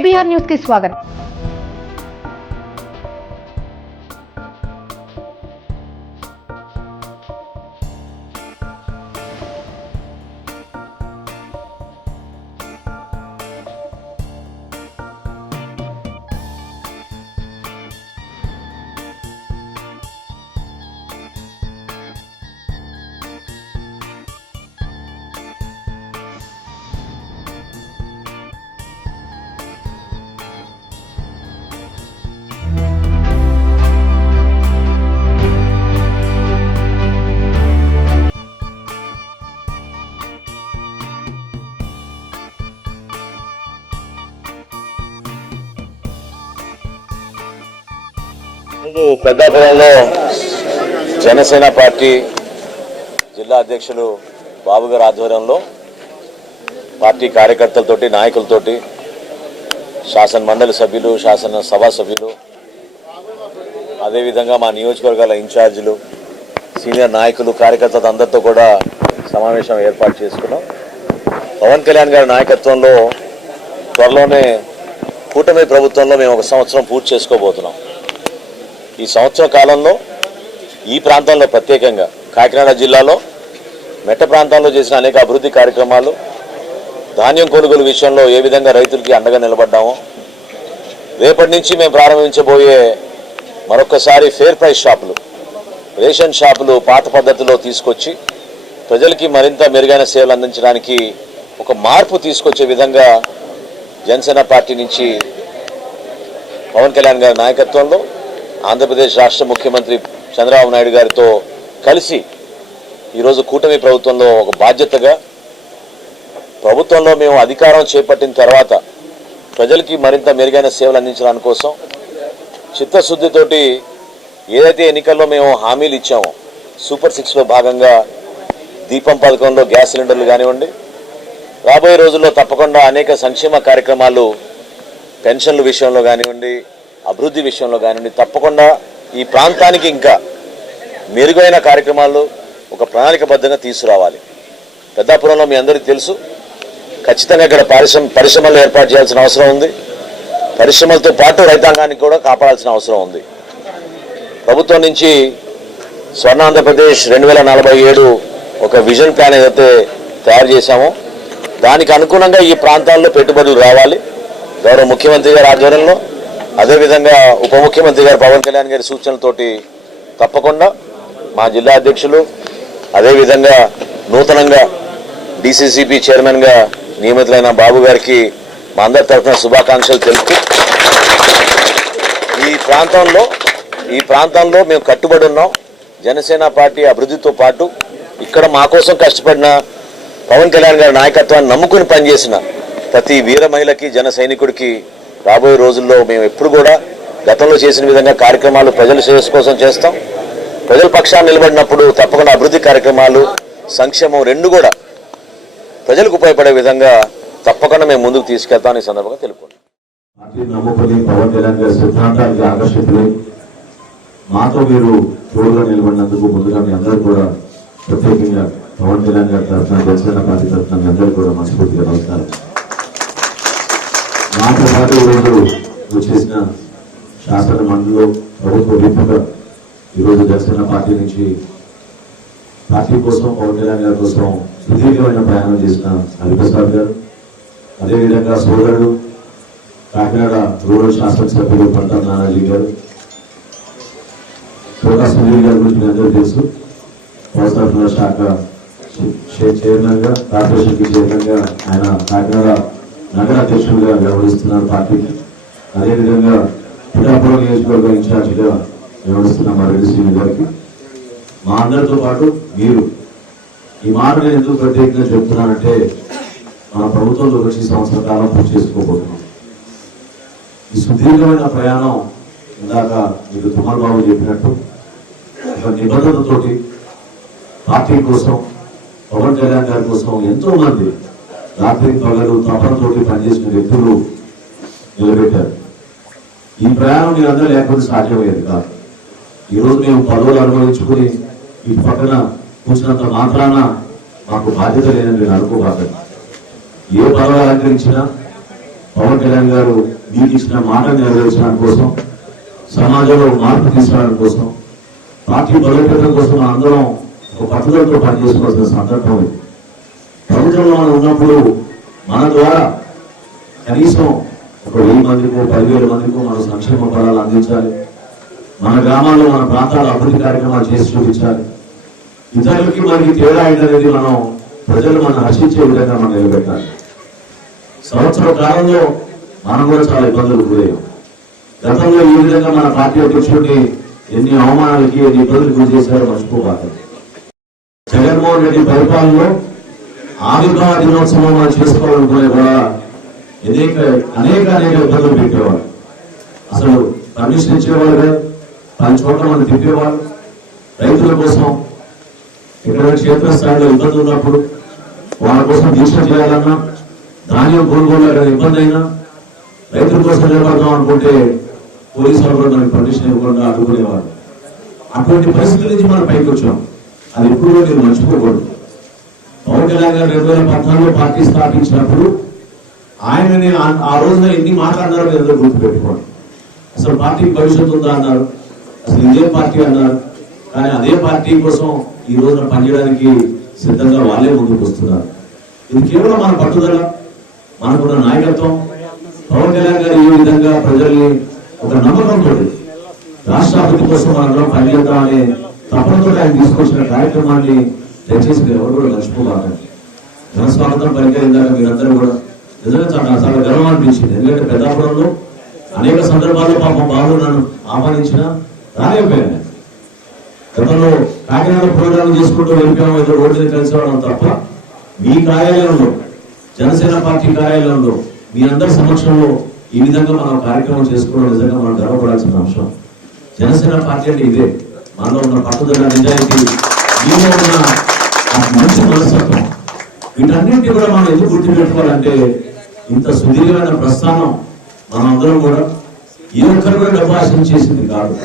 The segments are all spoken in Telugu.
కేబీఆర్ న్యూస్ కి స్వాగతం ముందు పెద్దాపురంలో జనసేన పార్టీ జిల్లా అధ్యక్షులు బాబు గారి ఆధ్వర్యంలో పార్టీ కార్యకర్తలతోటి నాయకులతోటి శాసన మండలి సభ్యులు శాసన సభా సభ్యులు అదేవిధంగా మా నియోజకవర్గాల ఇన్ఛార్జీలు సీనియర్ నాయకులు కార్యకర్తలు అందరితో కూడా సమావేశం ఏర్పాటు చేసుకున్నాం. పవన్ కళ్యాణ్ గారి నాయకత్వంలో త్వరలోనే కూటమి ప్రభుత్వంలో మేము ఒక సంవత్సరం పూర్తి చేసుకోబోతున్నాం. ఈ సంవత్సర కాలంలో ఈ ప్రాంతంలో ప్రత్యేకంగా కాకినాడ జిల్లాలో మెట్ట ప్రాంతాల్లో చేసిన అనేక అభివృద్ధి కార్యక్రమాలు ధాన్యం కొనుగోలు విషయంలో ఏ విధంగా రైతులకి అండగా నిలబడ్డామో రేపటి నుంచి మేము ప్రారంభించబోయే మరొకసారి ఫేర్ ప్రైస్ షాపులు రేషన్ షాపులు పాత పద్ధతిలో తీసుకొచ్చి ప్రజలకి మరింత మెరుగైన సేవలు అందించడానికి ఒక మార్పు తీసుకొచ్చే విధంగా జనసేన పార్టీ నుంచి పవన్ కళ్యాణ్ గారి నాయకత్వంలో ఆంధ్రప్రదేశ్ రాష్ట్ర ముఖ్యమంత్రి చంద్రబాబు నాయుడు గారితో కలిసి ఈరోజు కూటమి ప్రభుత్వంలో ఒక బాధ్యతగా ప్రభుత్వంలో మేము అధికారం చేపట్టిన తర్వాత ప్రజలకి మరింత మెరుగైన సేవలు అందించడానికి కోసం చిత్తశుద్ధితోటి ఏదైతే ఎన్నికల్లో మేము హామీలు ఇచ్చామో సూపర్ సిక్స్లో భాగంగా దీపం పథకంలో గ్యాస్ సిలిండర్లు కానివ్వండి రాబోయే రోజుల్లో తప్పకుండా అనేక సంక్షేమ కార్యక్రమాలు పెన్షన్ల విషయంలో కానివ్వండి అభివృద్ధి విషయంలో కానివ్వండి తప్పకుండా ఈ ప్రాంతానికి ఇంకా మెరుగైన కార్యక్రమాలు ఒక ప్రణాళికబద్ధంగా తీసుకురావాలి. పెద్దాపురంలో మీ అందరికీ తెలుసు ఖచ్చితంగా ఇక్కడ పరిశ్రమ పరిశ్రమలు ఏర్పాటు చేయాల్సిన అవసరం ఉంది. పరిశ్రమలతో పాటు రైతాంగానికి కూడా కాపాడాల్సిన అవసరం ఉంది. ప్రభుత్వం నుంచి స్వర్ణ ఆంధ్రప్రదేశ్ రెండు వేల నలభై ఏడు ఒక విజన్ ప్లాన్ ఏదైతే తయారు చేశామో దానికి అనుగుణంగా ఈ ప్రాంతాల్లో పెట్టుబడులు రావాలి. గౌరవ ముఖ్యమంత్రి గారి ఆధ్వర్యంలో అదేవిధంగా ఉప ముఖ్యమంత్రి గారు పవన్ కళ్యాణ్ గారి సూచనలతోటి తప్పకుండా మా జిల్లా అధ్యక్షులు అదేవిధంగా నూతనంగా డీసీసీపీ చైర్మన్గా నియమితులైన బాబు గారికి మా అందరి తరఫున శుభాకాంక్షలు తెలుపుతూ ఈ ప్రాంతంలో ఈ ప్రాంతంలో మేము కట్టుబడి ఉన్నాం. జనసేన పార్టీ అభివృద్ధితో పాటు ఇక్కడ మా కోసం కష్టపడిన పవన్ కళ్యాణ్ గారి నాయకత్వాన్ని నమ్ముకుని పనిచేసిన ప్రతి వీర మహిళకి జన సైనికుడికి రాబోయే రోజుల్లో మేము ఎప్పుడు కూడా గతంలో చేసిన విధంగా కార్యక్రమాలు ప్రజల శ్రేయస్సు కోసం చేస్తాం. ప్రజల పక్షాన్ని నిలబడినప్పుడు తప్పకుండా అభివృద్ధి కార్యక్రమాలు సంక్షేమం రెండు కూడా ప్రజలకు ఉపయోగపడే విధంగా తప్పకుండా మేము ముందుకు తీసుకెళ్తాం ఈ సందర్భంగా తెలుపుకుంటాం పార్టీ పవన్ కళ్యాణ్ గారి సిద్ధాంతానికి ఆకర్షితులై మాతో మీరు తోడుగా నిలబడినందుకు ముందుగా మీ అందరూ కూడా ప్రత్యేకంగా పవన్ కళ్యాణ్ గారి తరఫున జనసేన పార్టీ తరఫున మీ అందరూ కూడా మనస్ఫూర్తిగా నమస్కారం. మాతో పాటు ఈరోజు వచ్చేసిన శాసన మండలిలో ప్రభుత్వ విప్పుగా ఈరోజు జనసేన పార్టీ నుంచి పార్టీ కోసం పవన్ కళ్యాణ్ గారి కోసం సుదీర్ఘమైన ప్రయాణం చేసిన హరిప్రసాద్ గారు అదేవిధంగా సోదరుడు కాకినాడ రూరల్ శాసనసభ్యులు పంట నానాజీ గారు కోటా సునీల్ గారి గురించి మీ అందరూ తెలుసు. వ్యవస్థాపన శాఖ చైర్మన్గా కార్పొరేషన్కి చైర్మన్గా ఆయన కాకినాడ నగర అధ్యక్షులుగా వ్యవహరిస్తున్నారు పార్టీకి అదేవిధంగా పిఠాపురం నియోజకవర్గ ఇన్ఛార్జిగా వ్యవహరిస్తున్న మా రెడ్డి శ్రీని గారికి. మా అందరితో పాటు మీరు ఈ మాట నేను ఎందుకు ప్రత్యేకంగా చెప్తున్నానంటే మన ప్రభుత్వంలో వచ్చి సంవత్సర కాలం పూర్తి చేసుకోబోతున్నాం. ఈ సుదీర్ఘమైన ప్రయాణం ఇందాక మీకు తుమ్మల్ బాబు చెప్పినట్టు ఒక నిబద్ధతతోటి పార్టీ కోసం పవన్ కళ్యాణ్ గారి కోసం ఎంతో మంది రాత్రి పగలు తపనతోటి పనిచేసిన వ్యక్తులు నిలబెట్టారు. ఈ ప్రయాణం మీరందరూ లేకపోతే సాధ్యమయ్యేది కాదు. ఈరోజు మేము పదవులు అనుభవించుకుని ఈ పక్కన కూర్చున్నంత మాత్రాన మాకు బాధ్యత లేదని మీరు అనుకోబాకండి. ఏ పదవులు అలంకరించినా పవన్ కళ్యాణ్ గారు మీకు ఇచ్చిన మాట నెరవేర్చడం కోసం సమాజంలో మార్పు తీసుకురావడం కోసం పార్టీ బలోపేతం కోసం అందరం ఒక పట్టుదలతో పనిచేసుకోవాల్సిన సందర్భం ఇది. ప్రభుత్వంలో మనం ఉన్నప్పుడు మన ద్వారా కనీసం ఒక వెయ్యి మందికో పదివేల మందికో మనం సంక్షేమ ఫలాలు అందించాలి. మన గ్రామాల్లో మన ప్రాంతాల అభివృద్ధి కార్యక్రమాలు చేసి చూపించాలి. ఇతరులకి మనకి తేడా ఏంటనేది మనం ప్రజలు మనం హర్షించే విధంగా మనం నిలబెట్టాలి. సంవత్సర కాలంలో మనం కూడా చాలా ఇబ్బందులు గురయ్యాం. గతంలో ఈ విధంగా మన పార్టీ అధ్యక్షుడిని ఎన్ని అవమానాలకి ఎన్ని ఇబ్బందులు గురి చేశారో మర్చిపోవాలి జగన్మోహన్ రెడ్డి పరిపాలనలో ఆవిర్భావ దినోత్సవం మనం చేసుకోవాలనుకునే కూడా అనేక అనేక అనేక ఇబ్బందులు పెట్టేవాళ్ళు. అసలు పర్మిషన్ ఇచ్చేవాళ్ళు కాదు పది చోట్ల మనం తిప్పేవాళ్ళు రైతుల కోసం ఇక్కడ క్షేత్రస్థాయిలో ఇబ్బంది ఉన్నప్పుడు వాళ్ళ కోసం దీక్ష చేయాలన్నా ధాన్యం కొనుగోలు అక్కడ ఇబ్బంది అయినా రైతుల కోసం నిలబడదాం అనుకుంటే పోలీసు వాళ్ళు మనకి పర్మిషన్ ఇవ్వకుండా అడ్డుకునేవారు అటువంటి పరిస్థితుల నుంచి మనం పైకి వచ్చాం. అది ఎప్పుడు మీరు మర్చిపోకూడదు. పవన్ కళ్యాణ్ గారు రెండు వేల పద్నాలుగులో పార్టీ స్థాపించినప్పుడు ఆయనని ఆ- ఆ రోజున ఎన్ని మాట్లాడినారో మీరు అందరూ గుర్తుపెట్టుకోండి. అసలు పార్టీకి భవిష్యత్తు ఉందా అన్నారు. అసలు ఇదే పార్టీ అన్నారు. కానీ అదే పార్టీ కోసం ఈ రోజున పనిచేయడానికి సిద్ధంగా వాళ్ళే ముందుకు వస్తున్నారు. ఇది కేవలం మన పట్టుదల మనకున్న నాయకత్వం. పవన్ కళ్యాణ్ గారు ఈ విధంగా ప్రజల్ని ఒక నమ్మకంతో రాష్ట్ర అభివృద్ధి కోసం మనందరం పనిచేద్దామనే తపనతో ఆయన తీసుకొచ్చిన కార్యక్రమాన్ని దయచేసి మీరు ఎవరు కూడా మర్చిపోబాకండి ఘన స్వాగతం ఇందాక మీరందరూ కూడా నిజంగా చాలా చాలా గర్వం అనిపించింది. ఎందుకంటే పెద్దాపురంలో అనేక సందర్భాల్లో పాపం బాబు నన్ను ఆహ్వానించిన రాలేకపోయాను. గతంలో కాకినాడ ప్రోగ్రాం చేసుకుంటూ వెళ్ళిపోయాము ఏదో రోడ్డు కలిసి రావడం తప్ప మీ కార్యాలయంలో జనసేన పార్టీ కార్యాలయంలో మీ అందరి సమక్షంలో ఈ విధంగా మనం కార్యక్రమం చేసుకోవడం నిజంగా మనం గర్వపడాల్సిన అంశం. జనసేన పార్టీ అంటే ఇదే. మనలో ఉన్న పట్టుదల నిజాయితీ మీలో ఉన్న ఆ మంచి మనస్తత్వం వీటన్నింటి కూడా మనం ఎందుకు గుర్తుపెట్టుకోవాలంటే ఇంత సుదీర్ఘమైన ప్రస్థానం మనందరం కూడా ఏ ఒక్కరు కూడా డబ్బు ఆశించేసింది కాదు.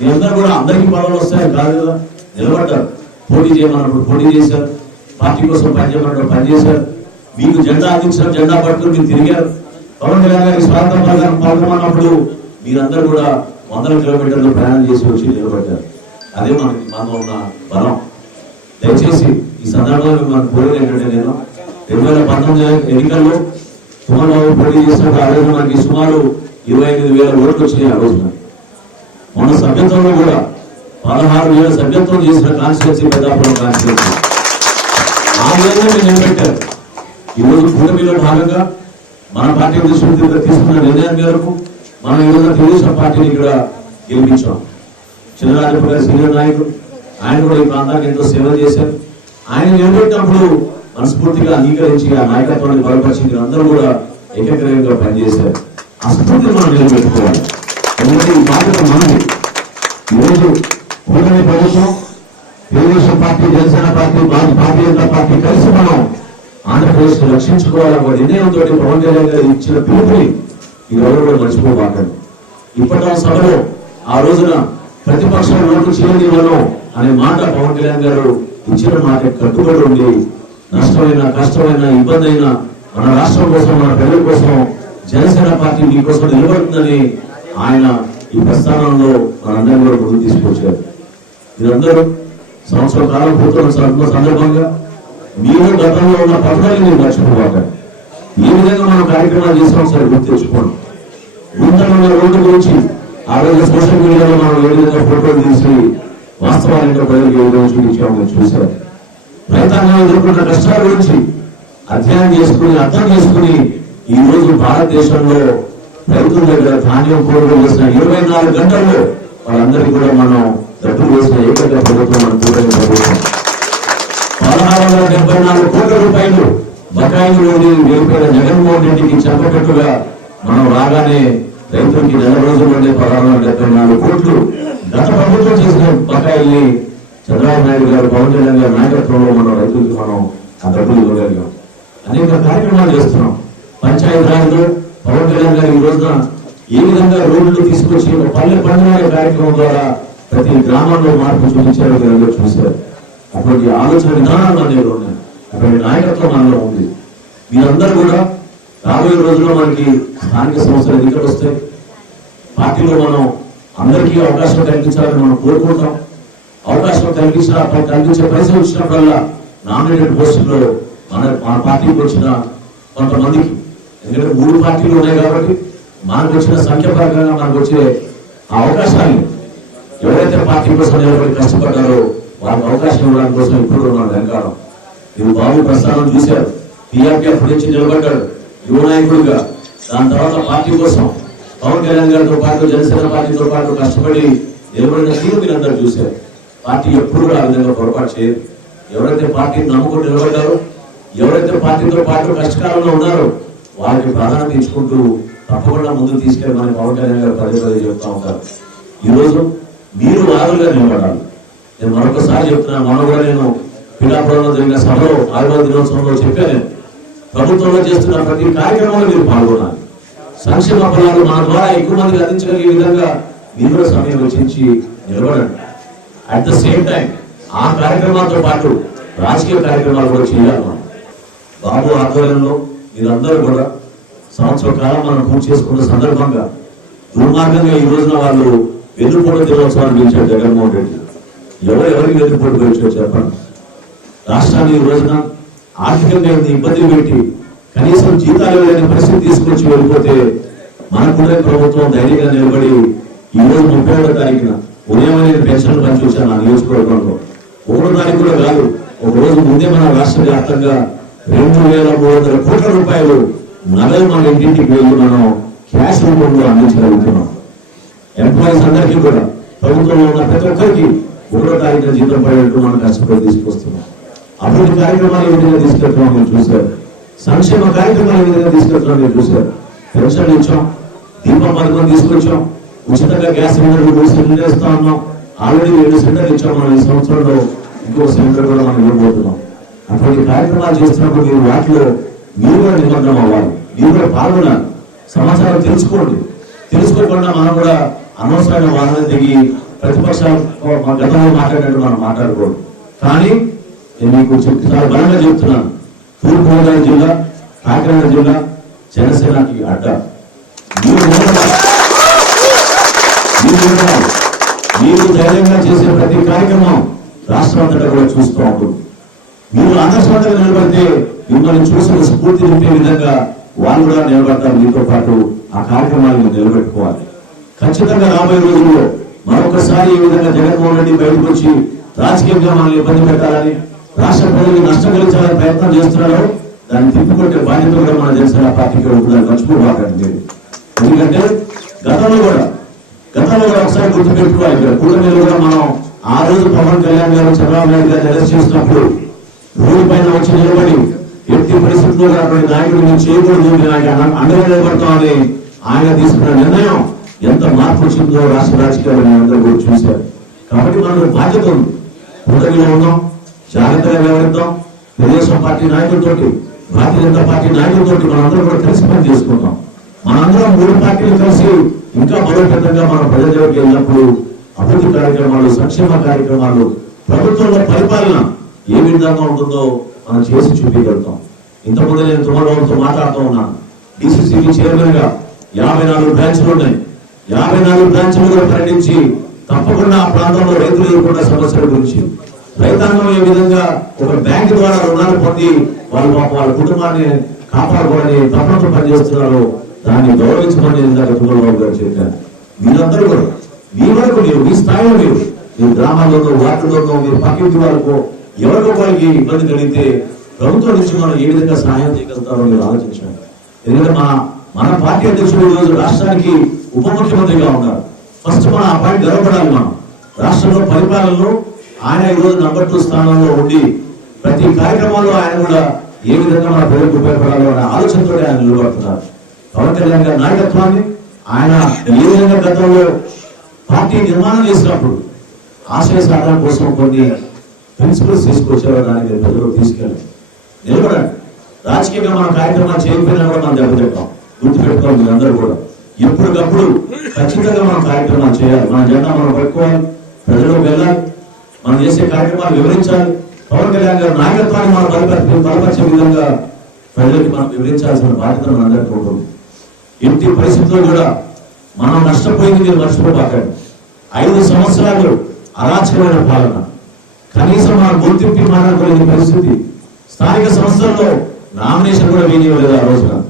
మీరందరూ కూడా అందరికీ పదవులు వస్తాయని కాదు కదా? నిలబడ్డారు. పోటీ చేయమన్నప్పుడు పోటీ చేశారు. పార్టీ కోసం పనిచేయమన్నప్పుడు పనిచేశారు మీకు జెండా అందించిన జెండా పట్టుకుని మీరు తిరిగారు. పవన్ కళ్యాణ్ గారికి స్వాగతం పలకం పాల్గొన్నప్పుడు మీరందరూ కూడా వందల కిలోమీటర్లు ప్రయాణం చేసి వచ్చి నిలబడ్డారు. అదే మనకి మనలో ఉన్న బలం. దయచేసి ఈ సందర్భంలో మనం కోరేది ఏంటంటే నేను రెండు వేల పంతొమ్మిది ఎన్నికల్లో కుమారబాబు పోటీ చేసినప్పుడు ఆ రోజు మనకి సుమారు ఇరవై ఎనిమిది వేల ఓట్లు వచ్చినాయి ఆ రోజున. మన సభ్యత్వంలో కూడా పదహారు వేల సభ్యత్వం చేసిన కాన్స్టిట్యూన్సీ పెద్దాపురం కాన్స్టిట్యూన్సీ. ఆ విధంగా మీరు నిలబెట్టారు. ఈరోజు కూటమిలో భాగంగా మన పార్టీ దృష్టి తీసుకున్న నిర్ణయం మేరకు మనం ఈరోజు తెలుగుదేశం పార్టీని ఇక్కడ గెలిపించాం. చిన్నరాజప్ప గారి సీనియర్ నాయకుడు ఆయన కూడా ఈ ప్రాంతానికి ఎంతో సేవ చేశారు. ఆయన నిలబెట్టినప్పుడు మనస్ఫూర్తిగా అంగీకరించి ఆ నాయకత్వాన్ని బలపరిచి అందరూ కూడా ఏకగ్రహంగా పనిచేశారు. ఆ స్ఫూర్తిని మనం నిలబెట్టుకోవాలి. ఎందుకంటే ఈ బాధ్యత మనది. ఈరోజు కూటమి ప్రభుత్వం తెలుగుదేశం పార్టీ జనసేన పార్టీ భారత భారతీయ జనతా పార్టీ కలిసి మనం ఆంధ్రప్రదేశ్ను రక్షించుకోవాలని ఒక నిర్ణయంతో పవన్ కళ్యాణ్ గారు ఇచ్చిన పిలుపుని ఈ రోజు కూడా మర్చిపోబాకండి. ఇప్పటి సభలో ఆ రోజున ప్రతిపక్షం ఓటు చేయనివ్వను అనే మాట పవన్ కళ్యాణ్ గారు ఇచ్చిన మాట కట్టుబడి ఉండి నష్టమైన కష్టమైన ఇబ్బంది అయినా మన రాష్ట్రం కోసం మన ప్రజల కోసం జనసేన పార్టీ మీకోసం నిలబడుతుందని ఆయన ఈ ప్రస్థానంలో మనందరినీ కూడా ముందుకు తీసుకొచ్చారు. మీరందరూ సంవత్సరం కాలం పూర్తున్న సందర్భంగా మీరు గతంలో ఉన్న పథకాలు మీరు మర్చిపోవాలి ఏ విధంగా మనం కార్యక్రమాలు చేసాం సార్ గుర్తు తెచ్చుకోండి. గుంతలు ఉన్న రోడ్డు గురించి ఆ రోజు సోషల్ మీడియాలో మనం ఏ విధంగా ఫోటోలు తీసి వాస్తవానికి ప్రజలకు ఏ విధంగా చూపించామో మీరు చూశారు. రైతాంగం ఎదుర్కొన్న కష్టాల గురించి అధ్యయనం చేసుకుని అర్థం చేసుకుని ఈ రోజు భారతదేశంలో రైతుల దగ్గర ధాన్యం కొనుగోలు చేసిన ఇరవై నాలుగు గంటల్లో వాళ్ళందరికీ కూడా మనం డబ్బులు వేసిన ఏకైక ప్రభుత్వం మనం చూడని ప్రభుత్వం. పదహారు వందల డెబ్బై నాలుగు కోట్ల రూపాయలు బకాయిలు నుండి వెళ్ళిపోయిన జగన్మోహన్ రెడ్డికి చెప్పకట్టుగా మనం రాగానే రైతులకి నెల రోజుల్లోనే పదహారు వందల డెబ్బై నాలుగు కోట్లు గత ప్రభుత్వం చేసిన బకాయిల్ని చంద్రబాబు నాయుడు గారు పవన్ కళ్యాణ్ గారి నాయకత్వంలో మనం రైతులకి మనం ఆ డబ్బులు ఇవ్వగలిగాం. అనేక కార్యక్రమాలు చేస్తున్నాం. పంచాయతీ రాజులో పవన్ కళ్యాణ్ గారు ఈ రోజున ఏ విధంగా రోడ్లు తీసుకొచ్చి పల్లె పండుగ కార్యక్రమం ద్వారా ప్రతి గ్రామంలో మార్పు చూపించారో మీరు చూశారు. అటువంటి ఆలోచన విధానాలు అనేవి ఉన్నాయి. అటువంటి నాయకత్వం మనలో ఉంది. మీరందరూ కూడా రాబోయే రోజుల్లో మనకి స్థానిక సంస్థలు ఎన్నికలు వస్తాయి? పార్టీలో మనం అందరికీ అవకాశం కల్పించాలని మనం కోరుకుంటాం. అవకాశం కల్పించిన కల్పించే పరిస్థితి వచ్చినప్పుడల్లా నామినేటెడ్ పోస్టుల్లో మన మన పార్టీకి వచ్చిన కొంతమందికి ఎందుకంటే మూడు పార్టీలు ఉన్నాయి కాబట్టి మనకు వచ్చిన సంఖ్య పరంగా మనకు వచ్చే ఆ అవకాశాన్ని ఎవరైతే పార్టీ కోసం నిలబడి కష్టపడ్డారో వాళ్ళకి అవకాశం ఇవ్వడానికి కోసం ఇప్పుడు మనం వెనకాలం మీరు బాబు ప్రస్థానం చూశారు. టీఆర్పీ అప్పుడు నుంచి నిలబడ్డాడు. యువ నాయకుడిగా దాని తర్వాత పార్టీ కోసం పవన్ కళ్యాణ్ గారితో పాటు జనసేన పార్టీతో పాటు కష్టపడి నిలబడిన తీరు మీరు అందరూ చూశారు. పార్టీ ఎప్పుడు కూడా ఆ విధంగా పొరపాటు చేయదు. ఎవరైతే పార్టీని నమ్ముకుని నిలబడ్డారో ఎవరైతే పార్టీతో పాటు కష్టకాలంలో ఉన్నారో వారికి ప్రాధాన్యత ఇచ్చుకుంటూ తప్పకుండా ముందుకు తీసుకెళ్ళమని పవన్ కళ్యాణ్ గారు పదే పదే చెప్తా ఉంటారు. ఈరోజు మీరు వారులుగా నిలబడాలి. నేను మరొకసారి చెప్తున్నాను మనం కూడా నేను పిఠాపురంలో జరిగిన సభలో ఆయుర్వేద దినోత్సవంలో చెప్పాను నేను. ప్రభుత్వంలో చేస్తున్న ప్రతి కార్యక్రమంలో మీరు పాల్గొనాలి. సంక్షేమ ఫలాలు మన ద్వారా ఎక్కువ మందికి అందించగలిగే విధంగా మీరు కూడా సమయం వెచ్చించి నిలబడండి. అట్ ద సేమ్ టైం ఆ కార్యక్రమాలతో పాటు రాజకీయ కార్యక్రమాలు కూడా చేయాలి మనం. బాబు ఆధ్వర్యంలో మీరందరూ కూడా సంవత్సర కాలం మనం పూర్తి చేసుకున్న సందర్భంగా దుర్మార్గంగా ఈ రోజున వాళ్ళు వెన్నుపోటు దినోత్సవాన్ని పిలిచారు జగన్మోహన్ రెడ్డి. ఎవరు ఎవరికి వెన్నుపోటు పిలిచారు చెప్పండి. రాష్ట్రాన్ని ఈ రోజున ఆర్థికంగా ఇబ్బందులు పెట్టి కనీసం జీతాలు లేని పరిస్థితి తీసుకొచ్చి వెళ్ళిపోతే మనకునే ప్రభుత్వం ధైర్యంగా నిలబడి ఈ రోజు ముప్పై ఒకటో తారీఖున ఉదయం అనేది పెన్షన్లు పని చూశాను ఆ నియోజకవర్గంలో. ఒకటో తారీఖు కూడా కాదు ఒక రోజు ముందే మన రాష్ట్ర వ్యాప్తంగా రెండు వేల మూడు వందల కోట్ల రూపాయలు నగదు మన ఇంటింటికి వెళ్ళి మనం క్యాష్ రూపంలో అందించగలుగుతున్నాం. ఎంప్లాయీస్ అందరికీ కూడా ప్రభుత్వంలో ఉన్న ప్రతి ఒక్కరికి ఒకటో తారీఖున జీతం పడేట్టు మనం కష్టపడి తీసుకొస్తున్నాం. అభివృద్ధి కార్యక్రమాలు ఏ విధంగా తీసుకెళ్తున్నాం మీరు చూశారు? సంక్షేమ కార్యక్రమాలు ఏ విధంగా తీసుకెళ్తున్నాం మీరు చూశారు? పెన్షన్ ఇచ్చాం దీపం పథకం తీసుకొచ్చాం ఉచితంగా గ్యాస్ సిలిండర్లు మూడు సిలిండర్ ఇస్తా ఉన్నాం. ఆల్రెడీ రెండు సిలిండర్ ఇచ్చాం మనం ఈ సంవత్సరంలో. ఇంకో సిలిండర్ కూడా మనం ఇవ్వబోతున్నాం. అటువంటి కార్యక్రమాలు చేస్తున్నప్పుడు మీరు వాటిలో మీరు కూడా నిమగ్నం అవ్వాలి. మీరు కూడా పాల్గొనాలి. సమాచారం తెలుసుకోండి. తెలుసుకోకుండా మనం కూడా అనవసరమైన వాహనం దిగి ప్రతిపక్షాలు గతంలో మాట్లాడినట్టు మనం మాట్లాడకూడదు కానీ నేను మీకు చెప్తున్నాను చాలా బలంగా చెప్తున్నాను. తూర్పుగోదావరి జిల్లా కాకినాడ జిల్లా జనసేనకి అడ్డ. మీరు ధైర్యంగా చేసే ప్రతి కార్యక్రమం రాష్ట్రం అంతటా కూడా చూస్తూ ఉంటుంది. మీరు ఆదర్శవంతంగా నిలబడితే మిమ్మల్ని చూసిన స్ఫూర్తి నింపే విధంగా వాళ్ళు కూడా నిలబడతారు. మీతో పాటు ఆ కార్యక్రమాలను నిలబెట్టుకోవాలి. ఖచ్చితంగా రాబోయే రోజుల్లో మరొకసారి ఈ విధంగా జగన్మోహన్ రెడ్డి బయటకు వచ్చి రాజకీయంగా మనల్ని ఇబ్బంది పెట్టాలని రాష్ట్ర ప్రజలకు నష్టం కలిగించాలని ప్రయత్నం చేస్తున్నారో. దాన్ని తిప్పుకొట్టే బాధ్యత కూడా మన జనసేన పార్టీకి ఉంటుందని మర్చిపోబాకండి ఎందుకంటే గతంలో కూడా గతంలో కూడా ఒకసారి గుర్తుపెట్టుకోవాలి ఇక్కడ. కూటమిలో కూడా మనం ఆ రోజు పవన్ కళ్యాణ్ గారు చంద్రబాబు నాయుడు గారు అరెస్ట్ చేసినప్పుడు రోడ్డు పైన వచ్చి నిలబడి ఎట్టి పరిస్థితుల్లో అటువంటి నాయకుడు నేను చేయకూడదు మేము ఆయన అండగా నిలబడతామని ఆయన తీసుకున్న నిర్ణయం ఎంత మార్పు వచ్చిందో రాష్ట్ర రాజకీయాలు అందరూ కూడా చూశారు. కాబట్టి మనకు బాధ్యత ఉంది. కూటమిలో ఉన్నాం. జాగ్రత్తగా వ్యవహరిద్దాం తెలుగుదేశం పార్టీ నాయకులతోటి భారతీయ జనతా పార్టీ నాయకులతోటి మనందరం కూడా కలిసి పని చేసుకుంటాం. మనందరం మూడు పార్టీలు కలిసి ఇంకా బలోపేతంగా మనం ప్రజల వెళ్ళినప్పుడు అభివృద్ధి కార్యక్రమాలు సంక్షేమ కార్యక్రమాలు ప్రభుత్వంలో పరిపాలన ఏ విధంగా ఉంటుందో మనం చేసి చూపించగలుగుతాం. ఇంతకుముందు నేను తుమ్మలబాబుతో మాట్లాడుతూ ఉన్నాను. డిసిసిబి చైర్మన్గా యాభై నాలుగు బ్రాంచ్లు ఉన్నాయి. యాభై నాలుగు బ్రాంచ్లు కూడా పర్యటించి తప్పకుండా ఆ ప్రాంతంలో రైతులు ఎదుర్కొన్న సమస్యల గురించి రైతాంగం ఏ విధంగా ఒక బ్యాంక్ ద్వారా రుణాలు పొంది వాళ్ళు పాపం వాళ్ళ కుటుంబాన్ని కాపాడుకోవాలని తప్పనతో పనిచేస్తున్నారో దాన్ని గౌరవించమని ఇందాక తుమ్మలబాబు గారు చెప్పారు. మీరందరూ కూడా మీ వరకు మీరు మీ స్థాయిలో మీరు మీ గ్రామాల్లోనూ వార్డుల్లోనూ మీరు పక్కింటి వాళ్ళకు ఎవరికో వారికి ఇబ్బంది కలిగితే ప్రభుత్వం నుంచి మనం ఏ విధంగా సహాయం చేయగలుగుతారో మీరు ఆలోచించండి. ఎందుకంటే మన మన పార్టీ అధ్యక్షుడు ఈరోజు రాష్ట్రానికి ఉప ముఖ్యమంత్రిగా ఉన్నారు. ఫస్ట్ మనం ఆ పార్టీ గర్వపడాలి మనం. రాష్ట్రంలో పరిపాలనలో ఆయన ఈరోజు నంబర్ టూ స్థానంలో ఉండి ప్రతి కార్యక్రమాల్లో ఆయన కూడా ఏ విధంగా మన ప్రజలకు ఉపయోగపడాలో అనే ఆలోచనతో ఆయన నిలబడుతున్నారు. పవన్ కళ్యాణ్ గారి నాయకత్వాన్ని ఆయన ఏ విధంగా గతంలో పార్టీ నిర్మాణం చేసినప్పుడు ఆశయ సాధన కోసం కొన్ని ప్రిన్సిపల్స్ తీసుకొచ్చారో దానికి మీరు ప్రజలు తీసుకెళ్ళి నిలబడండి. రాజకీయంగా మన కార్యక్రమాలు చేయకపోయినా కూడా మనం దెబ్బతింటాం. గుర్తుపెట్టుకోవాలి మీరందరూ కూడా. ఎప్పటికప్పుడు ఖచ్చితంగా మనం కార్యక్రమాలు చేయాలి. మన జెండా మనం పెట్టుకోవాలి. ప్రజలకు వెళ్ళాలి. మనం చేసే కార్యక్రమాలు వివరించాలి. పవన్ కళ్యాణ్ గారు నాయకత్వాన్ని మనం బలపరిచే బలపరిచే విధంగా ప్రజలకు మనం వివరించాల్సిన బాధ్యత మనందరికీ ఉంటుంది. ఎట్టి పరిస్థితుల్లో కూడా మనం నష్టపోయింది మీరు మర్చిపోబాకండి. ఐదు సంవత్సరాలు అరాచకమైన పాలన. కనీసం మన గుర్తింపు మాట్లాడుకోలేని పరిస్థితి. స్థానిక సంస్థల్లో నామినేషన్ కూడా వేయలేదు ఆ రోజున.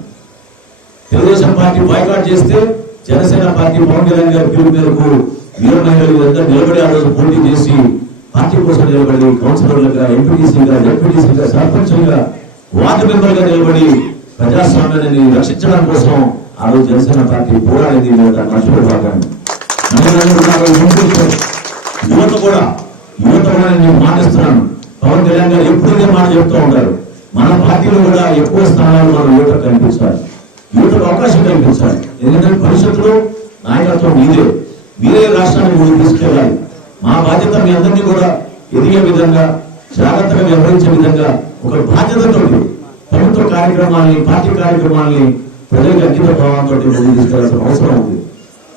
తెలుగుదేశం పార్టీ బాయ్కాట్ చేస్తే జనసేన పార్టీ పవన్ కళ్యాణ్ గారి పేరు మేరకు వీర మహిళలు నిలబడి ఆ రోజు పోటీ చేసి పార్టీ కోసం నిలబడి కౌన్సిలర్లుగా ఎంపీటీసీగా డిప్యూటీసీగా సర్పంచ్లుగా వార్డు మెంబర్గా నిలబడి ప్రజాస్వామ్యాన్ని రక్షించడం కోసం ఆ రోజు జనసేన పార్టీ పోరాడింది మర్చిపోయి భాగాన్ని. యువత కూడా. యువత కూడా నేను మాటిస్తున్నాను. పవన్ కళ్యాణ్ గారు ఎప్పుడు ఇదే మాట చెప్తూ ఉంటారు. మన పార్టీలో కూడా ఎక్కువ స్థానాలు మన యువత కనిపించాలి. యువతకు అవకాశం కనిపించాలి ఎందుకంటే భవిష్యత్తులో నాయకత్వం మీదే. మీరే రాష్ట్రాన్ని తీసుకెళ్ళాలి. మా బాధ్యత మీ అందరినీ కూడా ఎదిగే విధంగా జాగ్రత్తగా వ్యవహరించే విధంగా ఒక బాధ్యతతో ప్రభుత్వ కార్యక్రమాల్ని పార్టీ కార్యక్రమాల్ని ప్రజలకు అంకిత భావంతో ముందుకు తీసుకెళ్ళాల్సిన అవసరం ఉంది.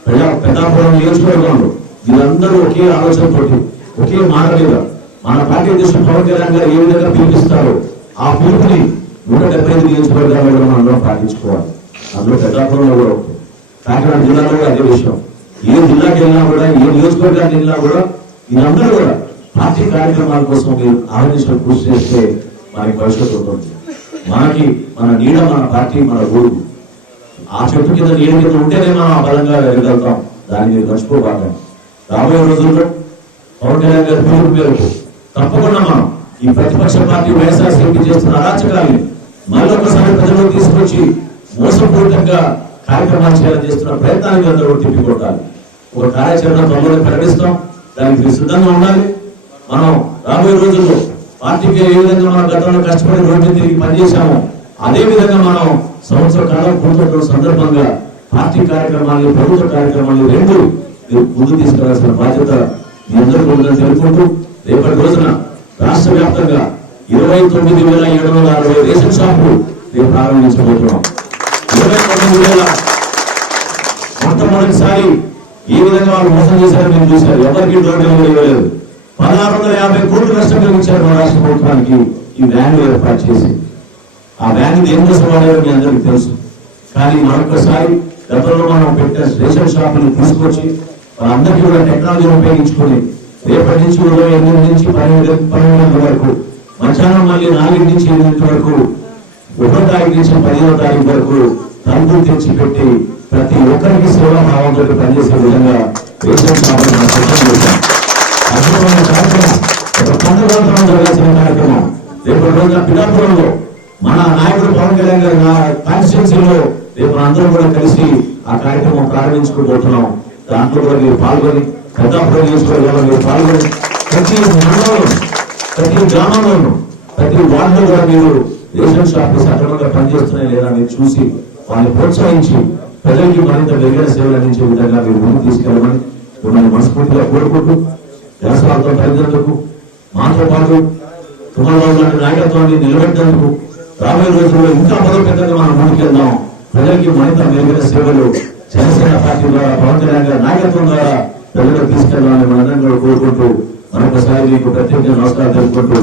ప్రజా పెద్దాపురం నియోజకవర్గంలో వీళ్ళందరూ ఒకే ఆలోచనతోటి ఒకే మాట మీద మన పార్టీ అధ్యక్షుడు పవన్ కళ్యాణ్ గారు ఏ విధంగా పిలిపిస్తారో ఆ పిలుపుని నూట డెబ్బై ఐదు నియోజకవర్గాల్లో కూడా మనం పాటించుకోవాలి. అందులో పెద్దాపురంలో కూడా ఒకటి. కాకినాడ జిల్లాలో కూడా అదే విషయం. ఏ జిల్లాకి వెళ్ళినా కూడా ఏ నియోజకవర్గానికి వెళ్ళినా కూడా వీళ్ళందరూ కూడా పార్టీ కార్యక్రమాల కోసం మీరు ఆలోచించడం కృషి చేస్తే మనకి భవిష్యత్తు ఉంటుంది. మనకి మన నీడ మన పార్టీ మన ఊరు. ఆ చెట్టు కింద నీడ కింద ఉంటేనే మనం ఆ బలంగా ఎదగలుగుతాం. దాన్ని మీరు మర్చిపోబాగా రాబోయే రోజుల్లో పవన్ కళ్యాణ్ గారి పేరు పేరు తప్పకుండా మనం ఈ ప్రతిపక్ష పార్టీ వైఎస్ఆర్సీపీ చేస్తున్న అరాచకాల్ని మళ్ళొకసారి ప్రజలకు తీసుకొచ్చి మోసపూరితంగా కార్యక్రమాలు చేయాలని చేస్తున్న ప్రయత్నాన్ని అందరూ తిప్పికొట్టాలి. ఒక కార్యాచరణ త్వరలో ప్రకటిస్తాం. దానికి మీరు సిద్ధంగా ఉండాలి. మనం రాబోయే రోజుల్లో పార్టీకి ఏ విధంగా మనం గతంలో కష్టపడి రోడ్డు తిరిగి పనిచేశామో అదే విధంగా మనం సంవత్సర కాలం పూర్తవుతున్న సందర్భంగా పార్టీ కార్యక్రమాలు ప్రభుత్వ కార్యక్రమాలు రెండు ముందు తీసుకురాల్సిన బాధ్యత మీ అందరికీ ఉందని తెలుపుకుంటూ రేపటి రోజున రాష్ట్ర వ్యాప్తంగా ఇరవై తొమ్మిది వేల ఏడు వందల అరవై రేషన్ షాపులు రేపు ప్రారంభించబోతున్నాం. ఇరవై తొమ్మిది వేల మొట్టమొదటిసారి ఈ విధంగా వాళ్ళు మోసం చేశారు మీరు చూశారు ఎవరికి డోర్ ఇవ్వలేదు. పదహారు వందల యాభై కోట్లు నష్టం కలిగించారు మన రాష్ట్ర ప్రభుత్వానికి ఈ వ్యాన్ ఏర్పాటు చేసి. ఆ వ్యాన్ దేనికోసం వాడారో మీ అందరికీ తెలుసు. కానీ మరొకసారి గతంలో మనం పెట్టిన రేషన్ షాపులు తీసుకొచ్చి వాళ్ళందరికీ కూడా టెక్నాలజీని ఉపయోగించుకొని రేపటి నుంచి ఇరవై ఎనిమిది నుంచి పన్నెండు పన్నెండు గంటల వరకు మధ్యాహ్నం మళ్ళీ నాలుగు నుంచి ఎనిమిది వరకు ఒకటో తారీఖు నుంచి పదిహేనో తారీఖు వరకు తలుపులు తెచ్చి పెట్టి ప్రతి ఒక్కరికి సేవా భావంతో పనిచేసే విధంగా రేషన్ షాపులు సిద్ధం చేశాం. అద్భుతమైన కార్యక్రమం. ఒక పండుగ జరగాల్సిన కార్యక్రమం. రేపు రోజున పిఠాపురంలో మన నాయకుడు పవన్ కళ్యాణ్ గారి కాన్స్టిట్యున్సీలో రేపు అందరం కూడా కలిసి ఆ కార్యక్రమం ప్రారంభించుకోబోతున్నాం దాంట్లో కూడా మీరు పాల్గొని పెద్దాపురం నియోజకవర్గంలో మీరు పాల్గొని ప్రతి మండలంలో ప్రతి గ్రామంలోనూ ప్రతి వార్డులో కూడా మీరు రేషన్ షాపులు సక్రమంగా పనిచేస్తున్నాయి లేదా మీరు చూసి వాళ్ళని ప్రోత్సహించి ప్రజలకి మరింత మెరుగైన సేవలు అందించే విధంగా మీరు ముందుకు తీసుకెళ్ళమని మిమ్మల్ని మనస్ఫూర్తిగా కోరుకుంటూ వ్యవసాయాలతో తల్లిదండ్రులకు మాతో పాటు తుమ్మలరావు లాంటి నాయకత్వాన్ని నిలబెట్టేందుకు రాబోయే రోజుల్లో ఇంకా బలోపేతంగా మనం ముందుకెళ్దాం ప్రజలకి మరింత మెరుగైన సేవలు జనసేన పార్టీ ద్వారా పవన్ కళ్యాణ్ గారి నాయకత్వం ద్వారా ప్రజలకు తీసుకెళ్ళాలని మనందరం కూడా కోరుకుంటూ మరొకసారి మీకు ప్రత్యేక నమస్కారం తెలుపుకుంటూ